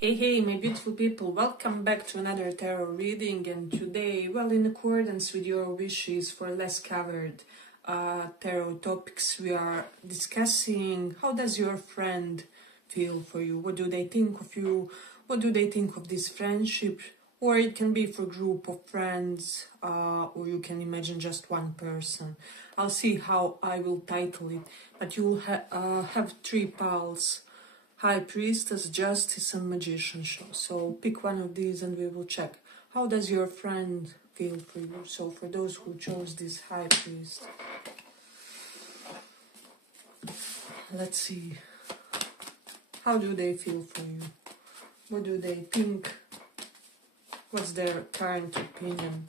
Hey, my beautiful people, welcome back to another tarot reading. And today, well, in accordance with your wishes for less covered tarot topics, we are discussing how does your friend feel for you? What do they think of you? What do they think of this friendship? Or it can be for a group of friends, or you can imagine just one person. I'll see how I will title it, but you'll have three piles: High Priestess, Justice, and Magician show. So pick one of these and we will check. How does your friend feel for you? So for those who chose this High Priest, let's see. How do they feel for you? What do they think? What's their current opinion?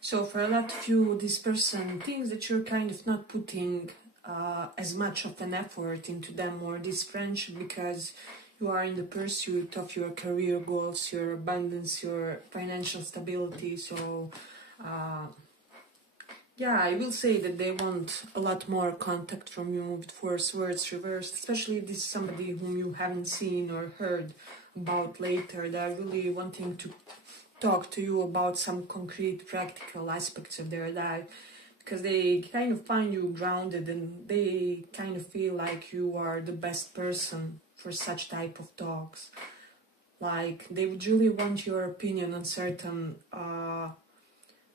So for a lot of you, this person thinks that you're kind of not putting as much of an effort into them or this friendship because you are in the pursuit of your career goals, your abundance, your financial stability. So yeah, I will say that they want a lot more contact from you with force words reversed, especially if this is somebody whom you haven't seen or heard about later. They're really wanting to talk to you about some concrete practical aspects of their life because they kind of find you grounded and they kind of feel like you are the best person for such type of talks. Like they would really want your opinion on certain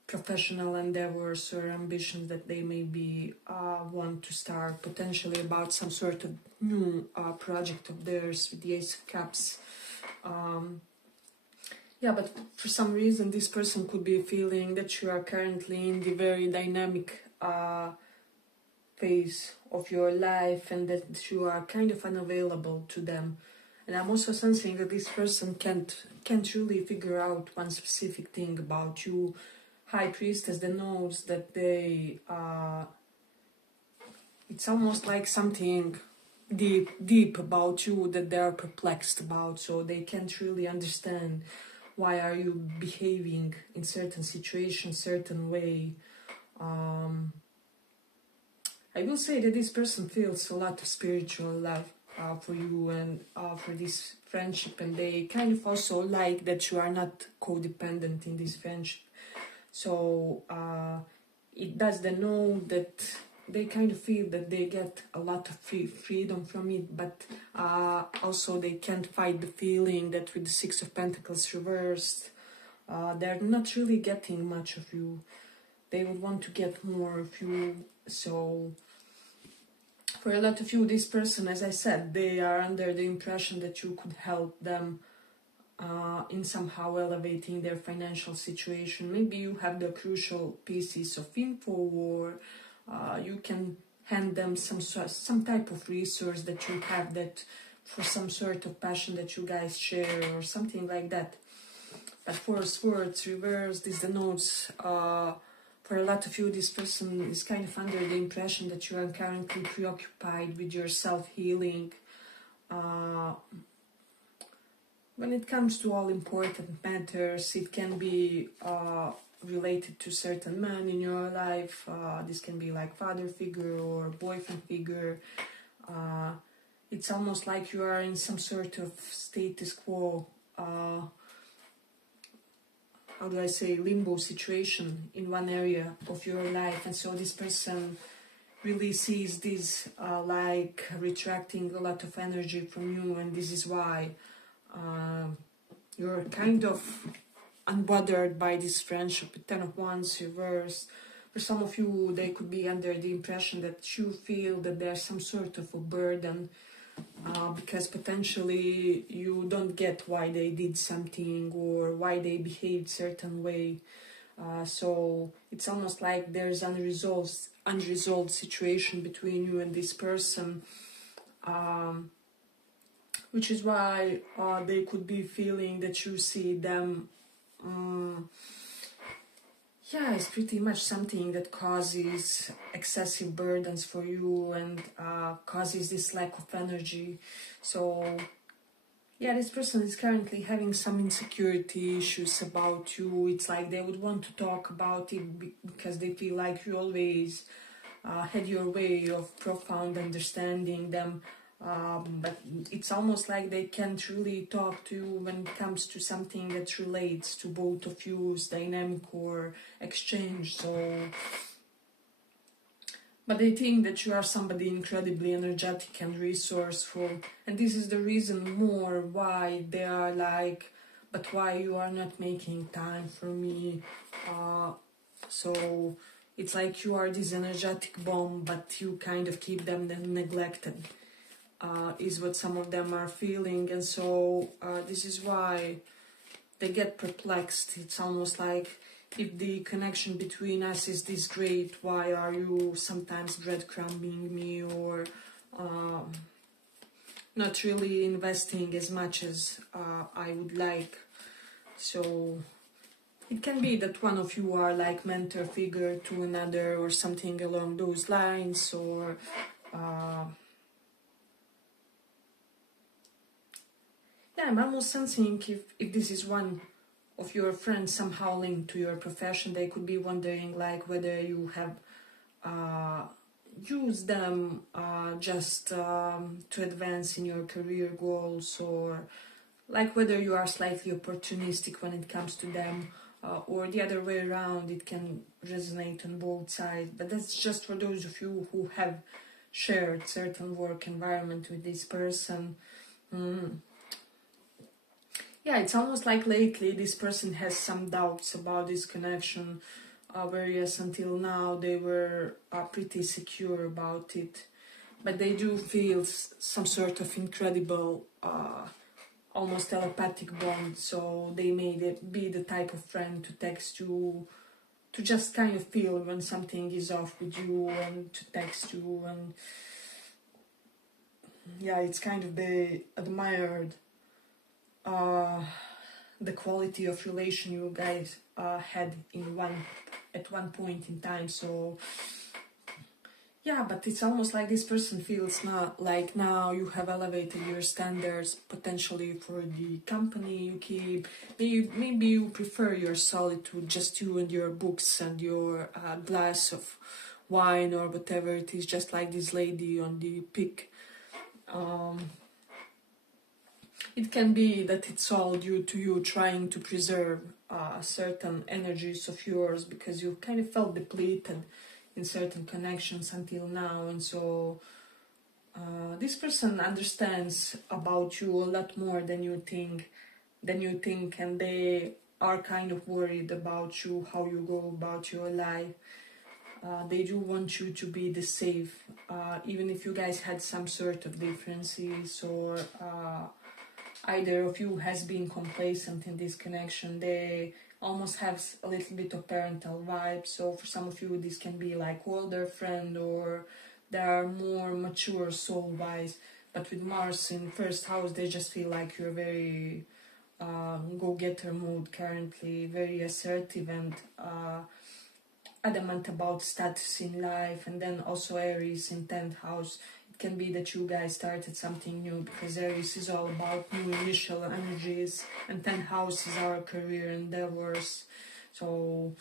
professional endeavors or ambitions that they maybe want to start, potentially about some sort of new project of theirs with the Ace of Cups. Yeah, but for some reason this person could be feeling that you are currently in the very dynamic phase of your life and that you are kind of unavailable to them. And I'm also sensing that this person can't really figure out one specific thing about you. High Priestess that knows that they it's almost like something deep about you that they are perplexed about, so they can't really understand why are you behaving in certain situations, certain way. I will say that this person feels a lot of spiritual love for you and for this friendship, and they kind of also like that you are not codependent in this friendship. So it does they know that they kind of feel that they get a lot of freedom from it, but also they can't fight the feeling that with the Six of Pentacles reversed, they're not really getting much of you. They would want to get more of you. So for a lot of you, this person, as I said, they are under the impression that you could help them in somehow elevating their financial situation. Maybe you have the crucial pieces of info, or you can hand them some type of resource that you have that for some sort of passion that you guys share or something like that. But for swords reversed, this denotes for a lot of you, this person is kind of under the impression that you are currently preoccupied with your self-healing. When it comes to all important matters, it can be related to certain men in your life. This can be like father figure or boyfriend figure. It's almost like you are in some sort of status quo, how do I say, limbo situation in one area of your life. And so this person really sees this like retracting a lot of energy from you, and this is why you're kind of unbothered by this friendship. Ten of Wands reversed. For some of you, they could be under the impression that you feel that there's some sort of a burden because potentially you don't get why they did something or why they behaved certain way. So it's almost like there's unresolved situation between you and this person, which is why they could be feeling that you see them. Yeah, it's pretty much something that causes excessive burdens for you and causes this lack of energy. So yeah, this person is currently having some insecurity issues about you. It's like they would want to talk about it because they feel like you always had your way of profound understanding them. But it's almost like they can't really talk to you when it comes to something that relates to both of you's dynamic or exchange. So, but they think that you are somebody incredibly energetic and resourceful, and this is the reason more why they are like, but why you are not making time for me? So it's like you are this energetic bomb, but you kind of keep them neglected. Is what some of them are feeling, and so this is why they get perplexed. It's almost like, if the connection between us is this great, why are you sometimes breadcrumbing me or not really investing as much as I would like? So it can be that one of you are like mentor figure to another or something along those lines, or yeah, I'm almost sensing if this is one of your friends somehow linked to your profession, they could be wondering like whether you have used them just to advance in your career goals, or like whether you are slightly opportunistic when it comes to them, or the other way around. It can resonate on both sides, but that's just for those of you who have shared certain work environment with this person. Yeah, it's almost like lately this person has some doubts about this connection, whereas until now they were pretty secure about it. But they do feel some sort of incredible, almost telepathic bond, so they may be the type of friend to text you, to just kind of feel when something is off with you and to text you. And yeah, it's kind of they admired the quality of relation you guys had at one point in time. So yeah, but it's almost like this person feels not like now you have elevated your standards potentially for the company you keep. Maybe you prefer your solitude, just you and your books and your glass of wine or whatever it is, just like this lady on the pic. It can be that it's all due to you trying to preserve certain energies of yours because you kind of felt depleted in certain connections until now, and so this person understands about you a lot more than you think, and they are kind of worried about you, how you go about your life. They do want you to be the safe, even if you guys had some sort of differences, or either of you has been complacent in this connection. They almost have a little bit of parental vibe. So for some of you, this can be like older friend, or they are more mature soul-wise. But with Mars in first house, they just feel like you're very go-getter mode currently, very assertive and adamant about status in life. And then also Aries in 10th house. Can be that you guys started something new, because Aries is all about new initial energies, and 10th house is our career endeavors. So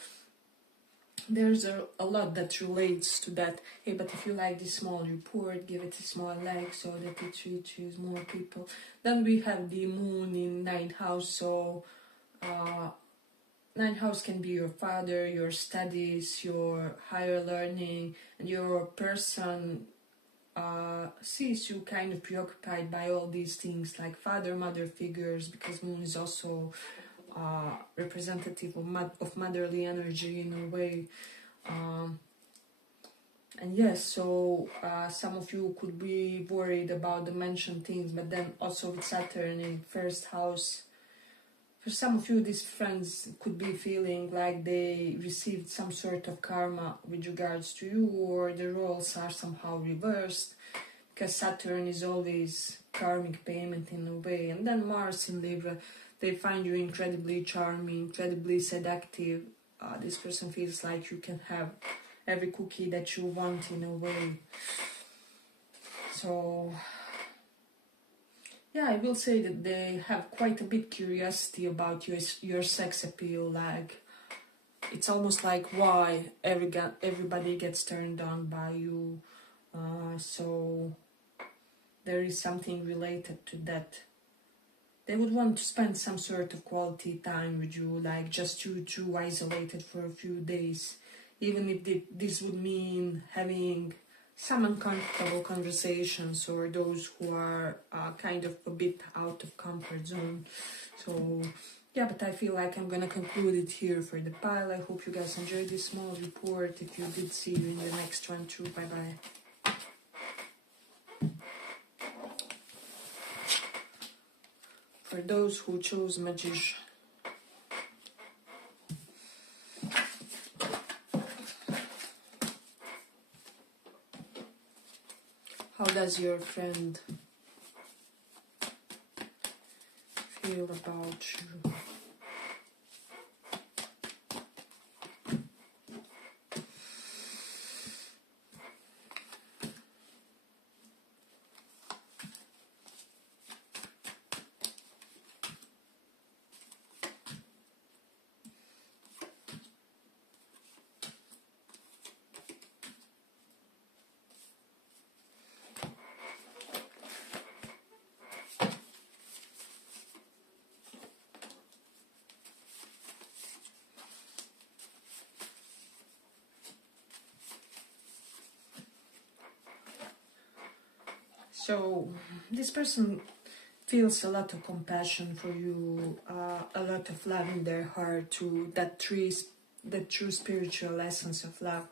there's a lot that relates to that. Hey, but if you like this small report, give it a small like so that it reaches more people. Then we have the moon in 9th house. So 9th house can be your father, your studies, your higher learning, and your person sees you kind of preoccupied by all these things like father, mother figures, because moon is also representative of motherly energy in a way. And yes, so some of you could be worried about the mentioned things, but then also with Saturn in first house, for some of you, these friends could be feeling like they received some sort of karma with regards to you, or the roles are somehow reversed, because Saturn is always karmic payment in a way. And then Mars in Libra, they find you incredibly charming, incredibly seductive. This person feels like you can have every cookie that you want in a way. So yeah, I will say that they have quite a bit curiosity about your sex appeal. Like, it's almost like why everybody gets turned on by you. So there is something related to that. They would want to spend some sort of quality time with you, like just you two isolated for a few days, even if this would mean having some uncomfortable conversations, or those who are kind of a bit out of comfort zone. So yeah, but I feel like I'm gonna conclude it here for the pile. I hope you guys enjoyed this small report. If you did, see you in the next one too. Bye bye. For those who chose Magician, how does your friend feel about you? So this person feels a lot of compassion for you, a lot of love in their heart, to that true spiritual essence of love.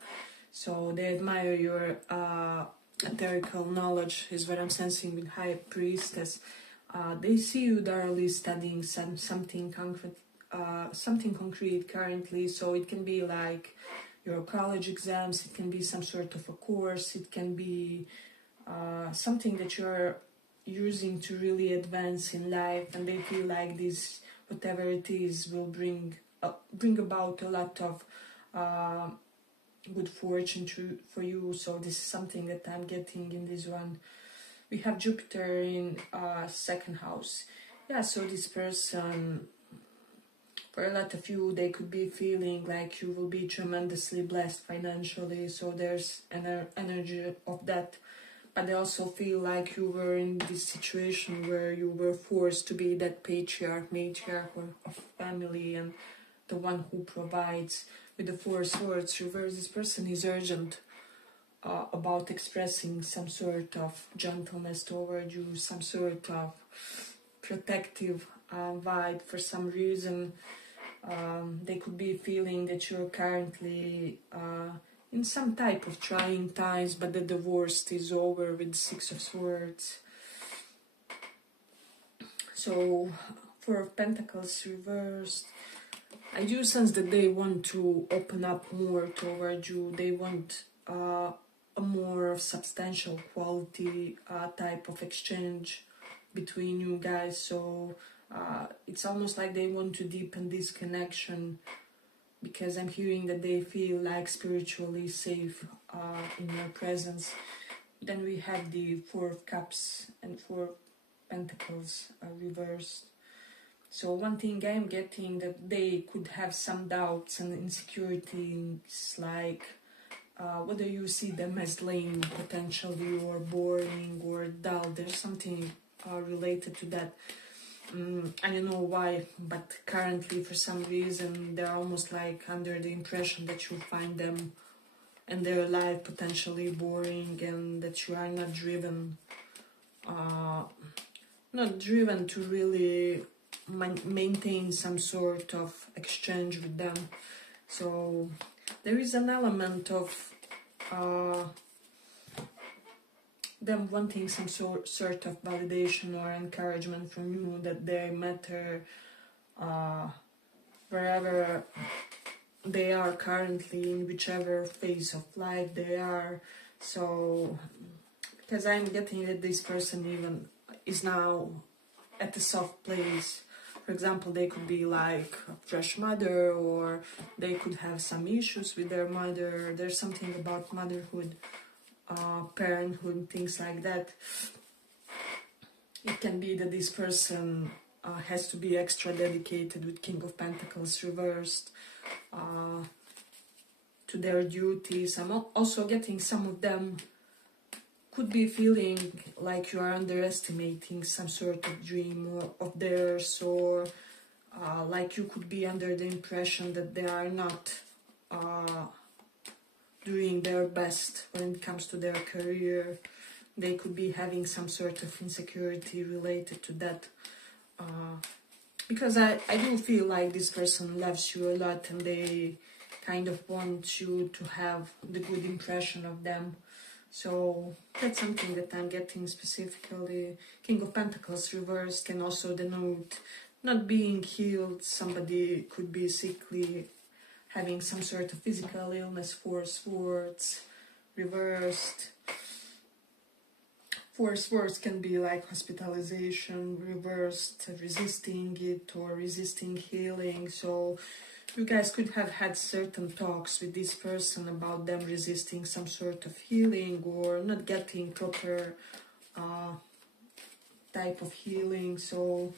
So they admire your etherical knowledge, is what I'm sensing with High Priestess. They see you thoroughly studying something concrete currently. So it can be like your college exams, it can be some sort of a course, it can be something that you're using to really advance in life, and they feel like this, whatever it is, will bring about a lot of good fortune for you. So this is something that I'm getting in this one. We have Jupiter in second house. Yeah, so this person, for a lot of you, they could be feeling like you will be tremendously blessed financially. So there's an energy of that. But they also feel like you were in this situation where you were forced to be that matriarch of family, and the one who provides. With the Four Swords reverse, this person is urgent about expressing some sort of gentleness toward you, some sort of protective vibe for some reason. They could be feeling that you're currently in some type of trying times, but that the worst is over with the Six of Swords. So, Four of Pentacles reversed. I do sense that they want to open up more toward you. They want a more substantial quality type of exchange between you guys. So it's almost like they want to deepen this connection, because I'm hearing that they feel like spiritually safe in your presence. Then we have the Four of Cups and Four of Pentacles reversed. So one thing I'm getting, that they could have some doubts and insecurities, like whether you see them as lame potentially, or boring, or dull. There's something related to that. I don't know why, but currently for some reason they're almost like under the impression that you find them and their life potentially boring, and that you are not driven to really maintain some sort of exchange with them. So there is an element of them wanting some sort of validation or encouragement from you, that they matter wherever they are currently, in whichever phase of life they are. So, because I'm getting that this person even is now at a soft place. For example, they could be like a fresh mother, or they could have some issues with their mother. There's something about motherhood, parenthood, things like that. It can be that this person has to be extra dedicated with King of Pentacles reversed to their duties. I'm also getting some of them could be feeling like you are underestimating some sort of dream of theirs, or like you could be under the impression that they are not doing their best when it comes to their career. They could be having some sort of insecurity related to that. Because I do feel like this person loves you a lot, and they kind of want you to have the good impression of them. So that's something that I'm getting specifically. King of Pentacles reversed can also denote not being healed. Somebody could be sickly, having some sort of physical illness. Four Swords reversed. Four Swords can be like hospitalization reversed, resisting it or resisting healing. So you guys could have had certain talks with this person about them resisting some sort of healing or not getting proper type of healing. So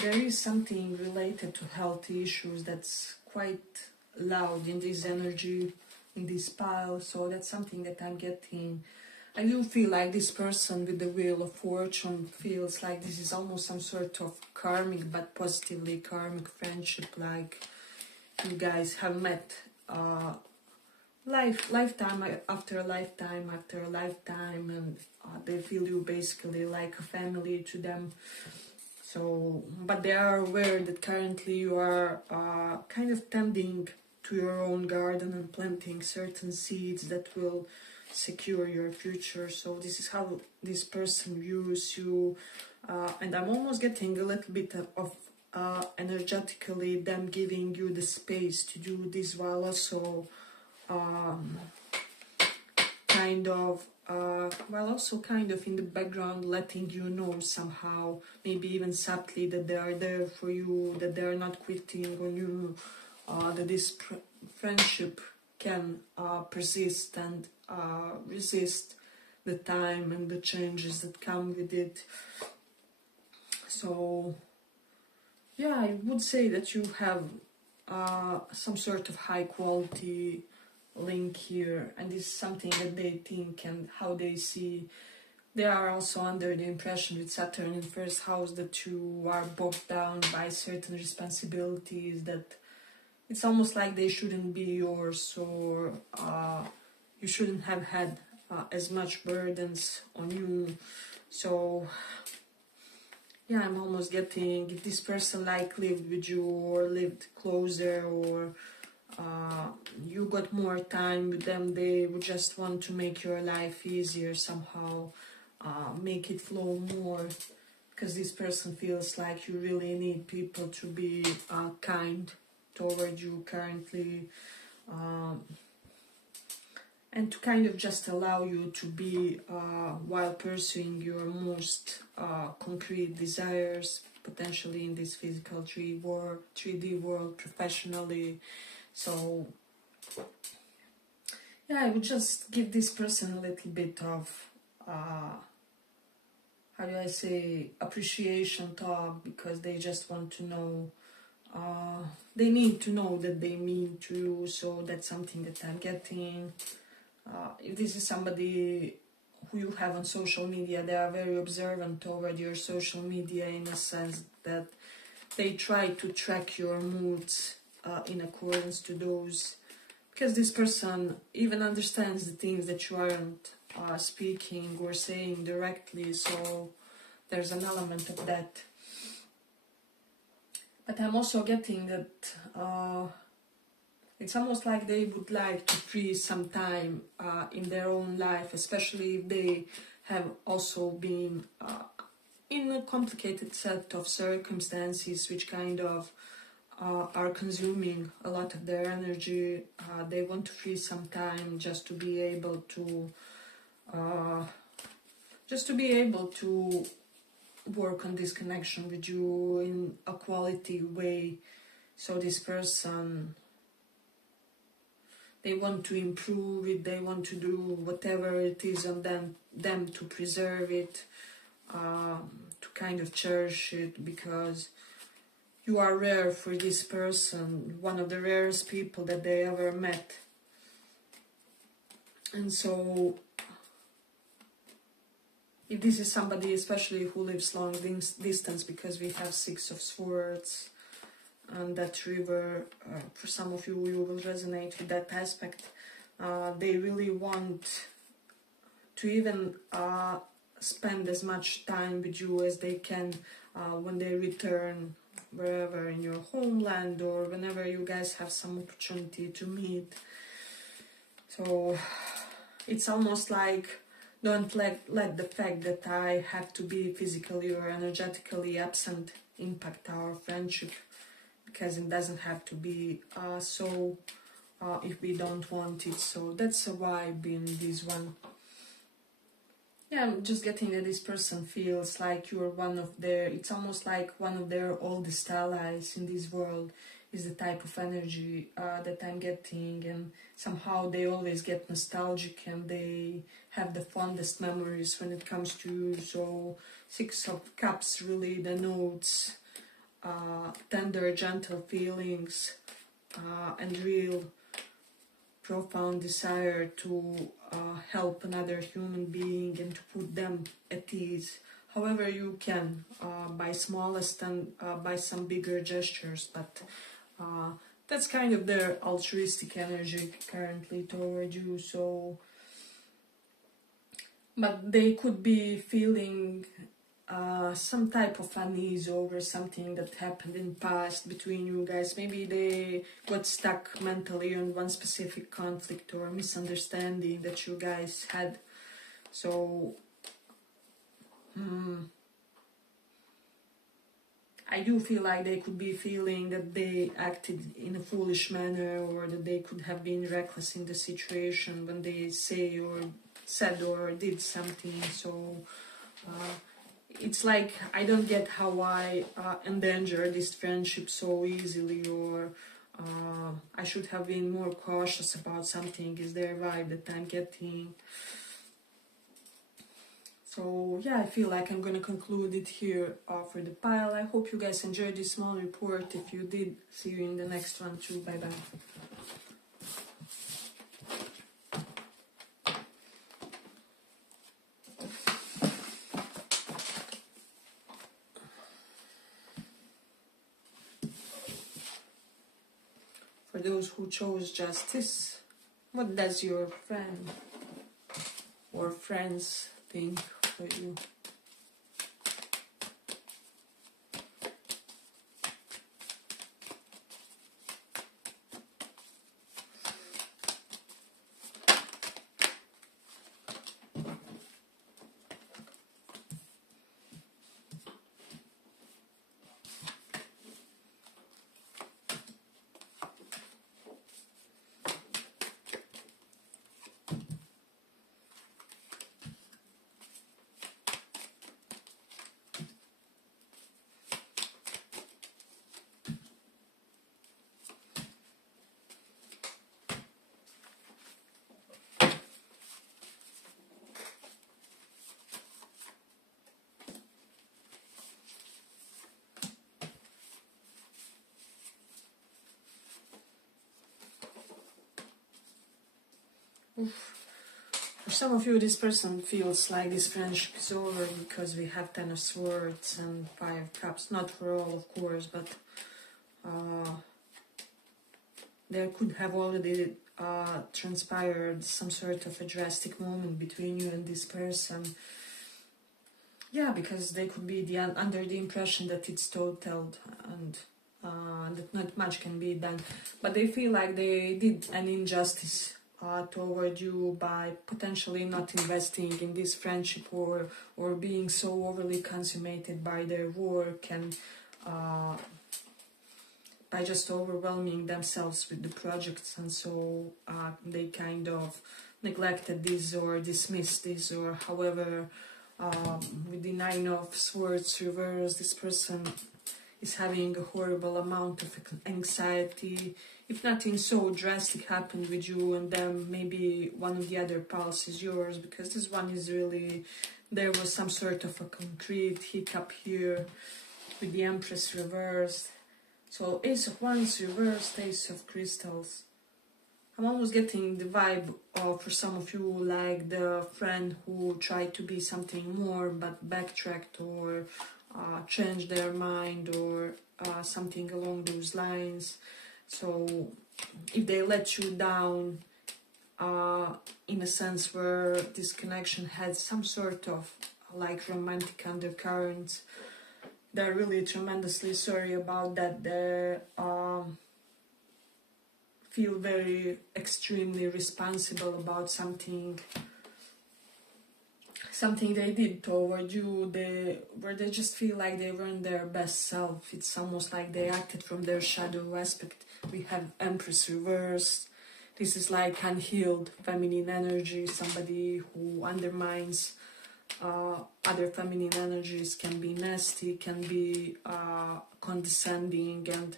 there is something related to health issues that's quite loud in this energy, in this pile. So that's something that I'm getting. I do feel like this person with the Wheel of Fortune feels like this is almost some sort of karmic, but positively karmic friendship, like you guys have met lifetime after lifetime after lifetime, and they feel you basically like a family to them. So, but they are aware that currently you are kind of tending to your own garden and planting certain seeds that will secure your future. So this is how this person views you, and I'm almost getting a little bit of energetically them giving you the space to do this, while also kind of in the background letting you know somehow, maybe even subtly, that they are there for you, that they are not quitting on you, that this friendship can persist and resist the time and the changes that come with it. So yeah, I would say that you have some sort of high quality link here, and this is something that they think and how they see. They are also under the impression with Saturn in first house that you are bogged down by certain responsibilities, that it's almost like they shouldn't be yours, or you shouldn't have had as much burdens on you. So yeah, I'm almost getting, if this person like lived with you or lived closer, or you got more time with them, they would just want to make your life easier somehow, make it flow more, because this person feels like you really need people to be kind toward you currently, and to kind of just allow you to be while pursuing your most concrete desires, potentially in this physical 3D world professionally. So yeah, I would just give this person a little bit of how do I say, appreciation talk, because they just want to know, they need to know that they mean to you. So that's something that I'm getting. If this is somebody who you have on social media, they are very observant toward your social media, in a sense that they try to track your moods in accordance to those, because this person even understands the things that you aren't speaking or saying directly, so there's an element of that. But I'm also getting that It's almost like they would like to free some time in their own life, especially if they have also been in a complicated set of circumstances which kind of are consuming a lot of their energy. They want to free some time just to be able to work on this connection with you in a quality way. So this person, they want to improve it, they want to do whatever it is on them to preserve it, to kind of cherish it, because you are rare for this person, one of the rarest people that they ever met. And so, if this is somebody especially who lives long distance, because we have Six of Swords, and that river, for some of you, you will resonate with that aspect. They really want to even spend as much time with you as they can when they return, wherever in your homeland, or whenever you guys have some opportunity to meet. So it's almost like, don't let the fact that I have to be physically or energetically absent impact our friendship, because it doesn't have to be so if we don't want it. So that's a vibe in this one. Yeah, I'm just getting that this person feels like you're one of their, it's almost like one of their oldest allies in this world, is the type of energy that I'm getting, and somehow they always get nostalgic and they have the fondest memories when it comes to you. So Six of Cups really denotes tender, gentle feelings and real profound desire to help another human being and to put them at ease, however you can, by smallest and by some bigger gestures, but that's kind of their altruistic energy currently toward you. So, but they could be feeling some type of unease over something that happened in the past between you guys. Maybe they got stuck mentally on one specific conflict or misunderstanding that you guys had. So I do feel like they could be feeling that they acted in a foolish manner, or that they could have been reckless in the situation when they say or said or did something. So it's like, I don't get how I endanger this friendship so easily, or I should have been more cautious about something, is their vibe that I'm getting. So yeah, I feel like I'm gonna conclude it here for the pile. I hope you guys enjoyed this small report. If you did, see you in the next one too. Bye bye. For those who chose justice, what does your friend or friends think for you? For some of you, this person feels like this friendship is over because we have Ten of Swords and Five of Cups. Not for all, of course, but there could have already transpired some sort of a drastic moment between you and this person. Yeah, because they could be under the impression that it's totaled, and that not much can be done, but they feel like they did an injustice toward you by potentially not investing in this friendship, or being so overly consummated by their work, and by just overwhelming themselves with the projects, and so they kind of neglected this or dismissed this, or however. With the Nine of Swords reverse, this person is having a horrible amount of anxiety. If nothing so drastic happened with you and them, maybe one of the other pulse is yours, because this one is really, there was some sort of a concrete hiccup here with the Empress reversed. So Ace of Wands reversed, Ace of Crystals. I'm almost getting the vibe of, for some of you, like the friend who tried to be something more but backtracked, or changed their mind, or something along those lines. So if they let you down, in a sense where this connection had some sort of like romantic undercurrents, they're really tremendously sorry about that. They feel very extremely responsible about something they did toward you, where they just feel like they weren't their best self. It's almost like they acted from their shadow aspect. We have Empress reversed. This is like unhealed feminine energy, somebody who undermines other feminine energies, can be nasty, can be condescending, and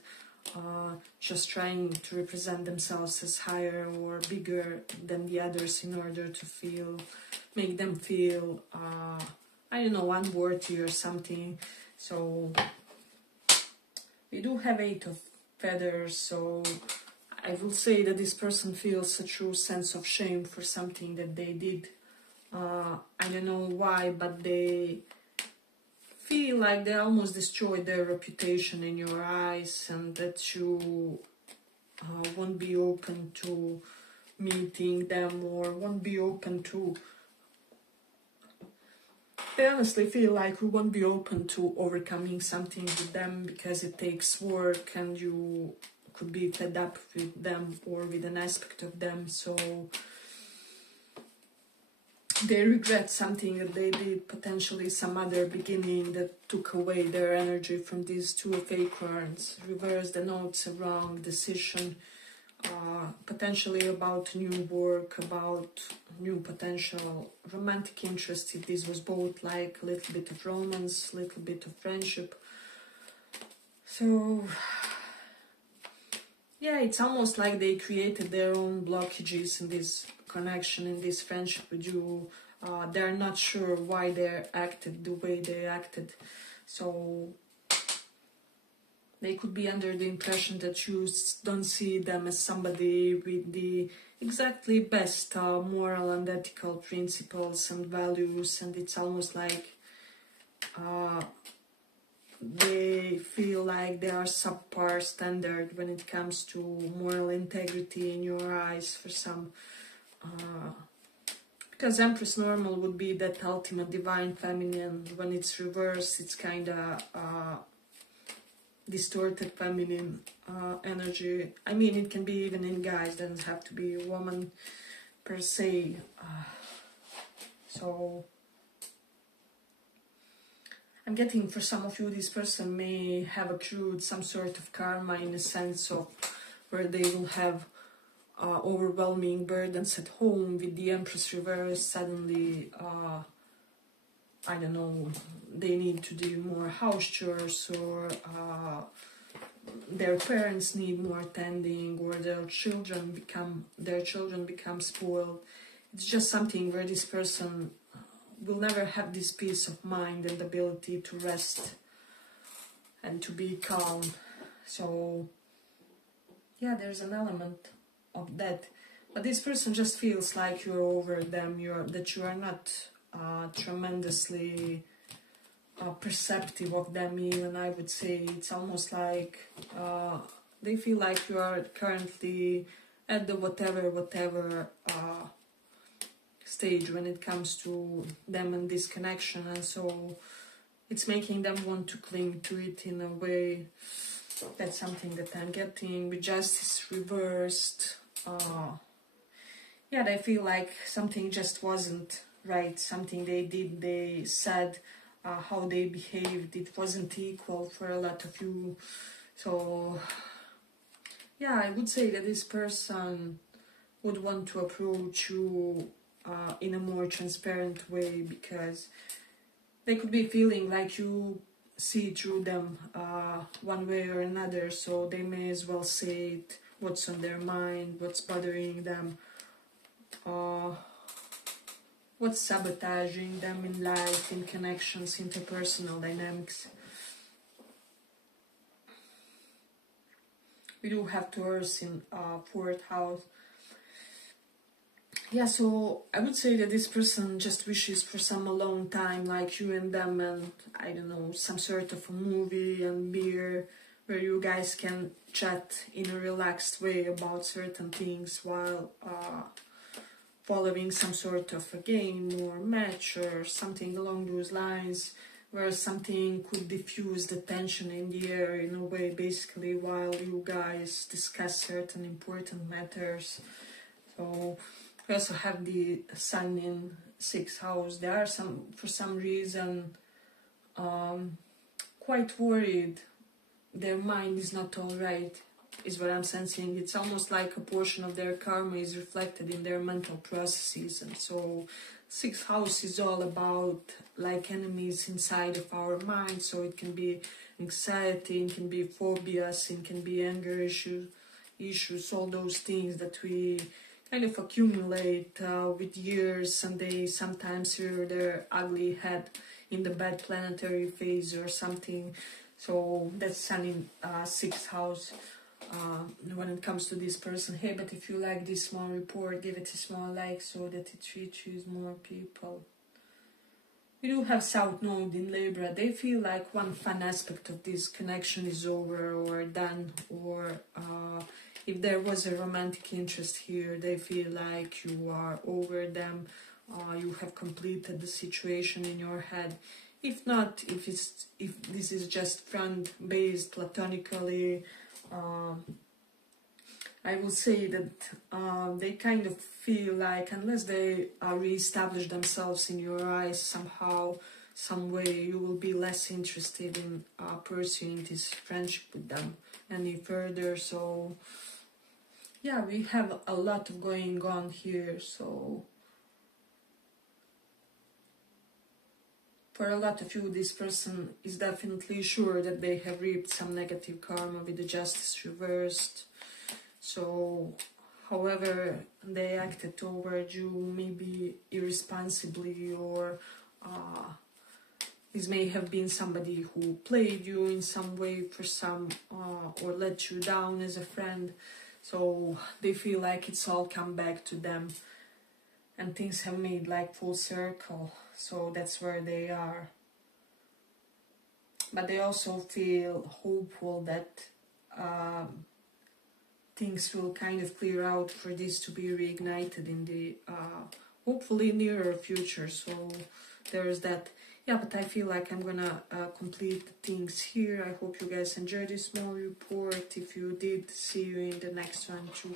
just trying to represent themselves as higher or bigger than the others in order to make them feel, I don't know, unworthy or something. So we do have Eight of Feathers, so I will say that this person feels a true sense of shame for something that they did. I don't know why, but they feel like they almost destroyed their reputation in your eyes, and that you won't be open to meeting them, or won't be open to... They honestly feel like you won't be open to overcoming something with them, because it takes work and you could be fed up with them or with an aspect of them. So they regret something that they did, potentially some other beginning that took away their energy from these Two of Acorns. Reverse the notes, a wrong decision, potentially about new work, about new potential romantic interest, if this was both, like a little bit of romance, a little bit of friendship. So yeah, it's almost like they created their own blockages in this connection, in this friendship with you. They're not sure why they acted the way they acted. So they could be under the impression that you don't see them as somebody with the exactly best moral and ethical principles and values, and it's almost like they feel like they are subpar standard when it comes to moral integrity in your eyes for some. Because Empress normal would be that ultimate divine feminine. When it's reversed, it's kind of distorted feminine energy. I mean, it can be even in guys, doesn't have to be a woman per se. So I'm getting, for some of you, this person may have accrued some sort of karma, in a sense of where they will have overwhelming burdens at home with the Empress reverse. Suddenly, I don't know, they need to do more house chores, or their parents need more tending, or their children become spoiled. It's just something where this person will never have this peace of mind and ability to rest and to be calm. So yeah, there's an element of that, but this person just feels like you're over them, that you are not tremendously perceptive of them. Even I would say it's almost like they feel like you are currently at the whatever stage when it comes to them and this connection, and so it's making them want to cling to it in a way. That's something that I'm getting with justice reversed. Yeah, they feel like something just wasn't right. Something they did, they said, how they behaved, it wasn't equal for a lot of you. So yeah, I would say that this person would want to approach you in a more transparent way, because they could be feeling like you see through them one way or another, so they may as well say it, what's on their mind, what's bothering them, what's sabotaging them in life, in connections, interpersonal dynamics. We do have Taurus in 4th house. Yeah, so I would say that this person just wishes for some alone time, like you and them, and I don't know, some sort of a movie and beer where you guys can chat in a relaxed way about certain things while following some sort of a game or match or something along those lines, where something could diffuse the tension in the air in a way, basically, while you guys discuss certain important matters. So we also have the Sun in 6th house. They are for some reason quite worried. Their mind is not all right, is what I'm sensing. It's almost like a portion of their karma is reflected in their mental processes. And so 6th house is all about like enemies inside of our mind. So it can be anxiety, it can be phobias, it can be anger issues, all those things that we kind of accumulate with years, and they sometimes rear their ugly head in the bad planetary phase or something. So that's Sun in 6th house. When it comes to this person. Hey, but if you like this small report, give it a small like so that it reaches more people. We do have South Node in Libra. They feel like one fun aspect of this connection is over or done, or if there was a romantic interest here, they feel like you are over them, you have completed the situation in your head. If not, if this is just friend-based, platonically, I would say that they kind of feel like, unless they re-establish themselves in your eyes somehow, some way, you will be less interested in pursuing this friendship with them any further. So yeah, we have a lot of going on here. So for a lot of you, this person is definitely sure that they have reaped some negative karma with the justice reversed. So however they acted toward you, maybe irresponsibly, or this may have been somebody who played you in some way for some, or let you down as a friend. So they feel like it's all come back to them and things have made like full circle. So that's where they are. But they also feel hopeful that things will kind of clear out for this to be reignited in the hopefully nearer future. So there's that. Yeah, but I feel like I'm gonna complete the things here. I hope you guys enjoyed this small report. If you did, see you in the next one. Too.